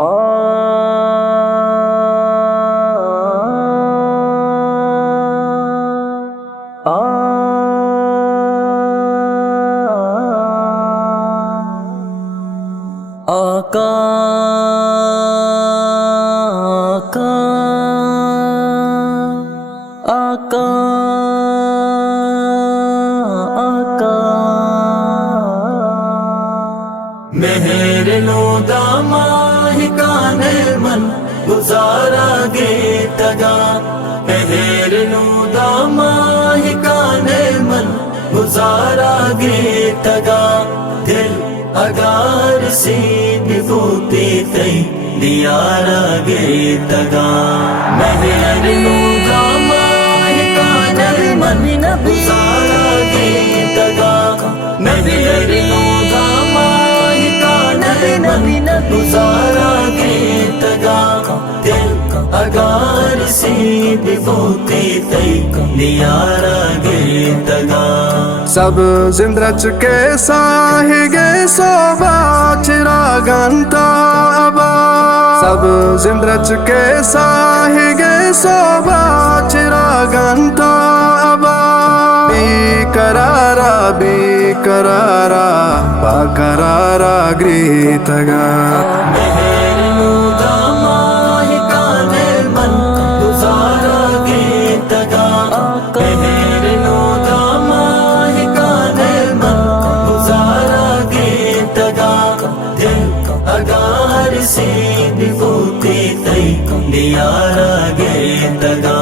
آقا آقا آقا مہر نو داماہ کان من گزارا گے تگا مہر نو داماہ کان من گزارا گے تگا دل اگار سی بھوتے تئی دیارا گے تگا مہر نو داماہ کان من گزارا گے تگا مہر نو داماہ کان من گزارا گے تگا دل اگار سی بھوتے تئی دیارا گے تگا سب زندرچ کے ساہی گے سوبا چرا گنتا ابا سب زندرچ کے ساہی گے سوبا چرا گنتا ابا بی کرارا با کرارا گریتگا مہر نو داماہ کان من گزارا گے تگا مہر نو داماہ کان من گزارا گے تگا دل اگار سی بھوتے تئی دیارا گے تگا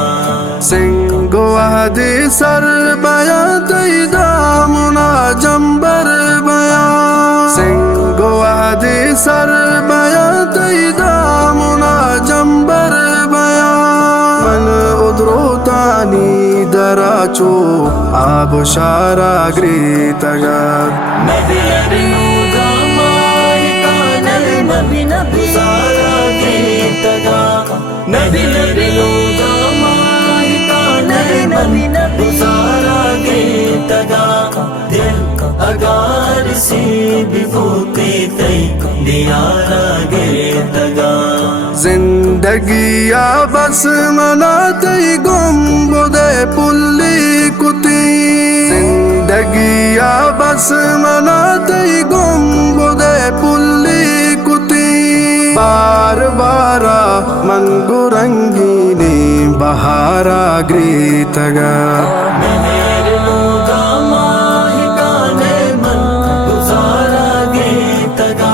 سنگو اہدی سر بیا تئی دامنا جمبر بیا سنگو اہدی سر بیا تئی دامنا جمبر بیا من ادرو تانی دراچو آب شارا گریتگا مہر نو داماہ کان من گزارا گے تگا مہر نو داماہ کان من گزارا گے تگا دل اگار سی بھوتے تئی دیارا گے تگا زندگی یا بس منا تئی گنبدے پلی کتی زندگی یا بس منا تئی گنبدے پلی کتی بار بارا منگو رنگینی بہارا گریتگا مہر نو داماہ کان من گزارا گے تگا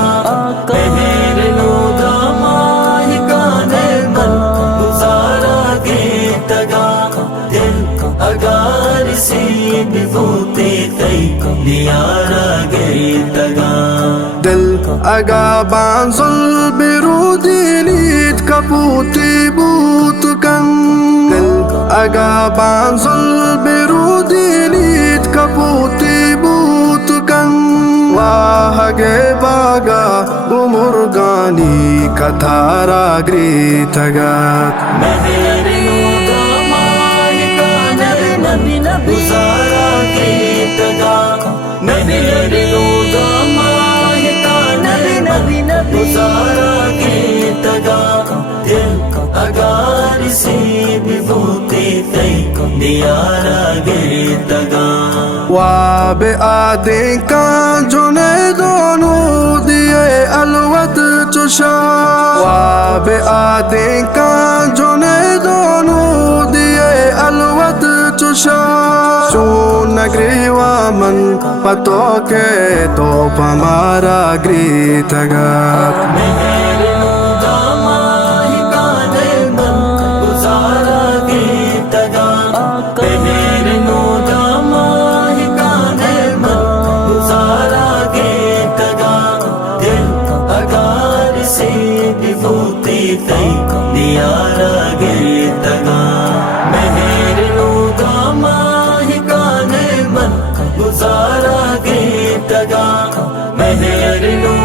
مہر نو داماہ کان من گزارا گے تگا دل اگار سی بھوتے تئی دیارا گے تگا دل اگا بانزل برودی لیت کپوتی بوت کن دل اگا بانزل برودی لیت کپوتی بوت کن واہ گے باگا گمرگانی کتھارا گریتگا مہر نو داماہ کان من گزارا گے تگا مہر نو داماہ کان من گزارا گے تگا دل اگار سی بھوتے تئی دیارا گے تگا واب آدیں کان جنے دونوں دیے الوت چشا واب آدیں کان جنے دونوں دیے الوت چشا چون نگری وامن پتو کے تو پمارا گریتگا مہر نو داماہ کان من گزارا گے تگا مہر نو داماہ کان من گزارا گے تگا دل اگار سی بھوتے تئی دیارا گے تگا مہر نو داماہ کان من گزارا گے تگا مہر نو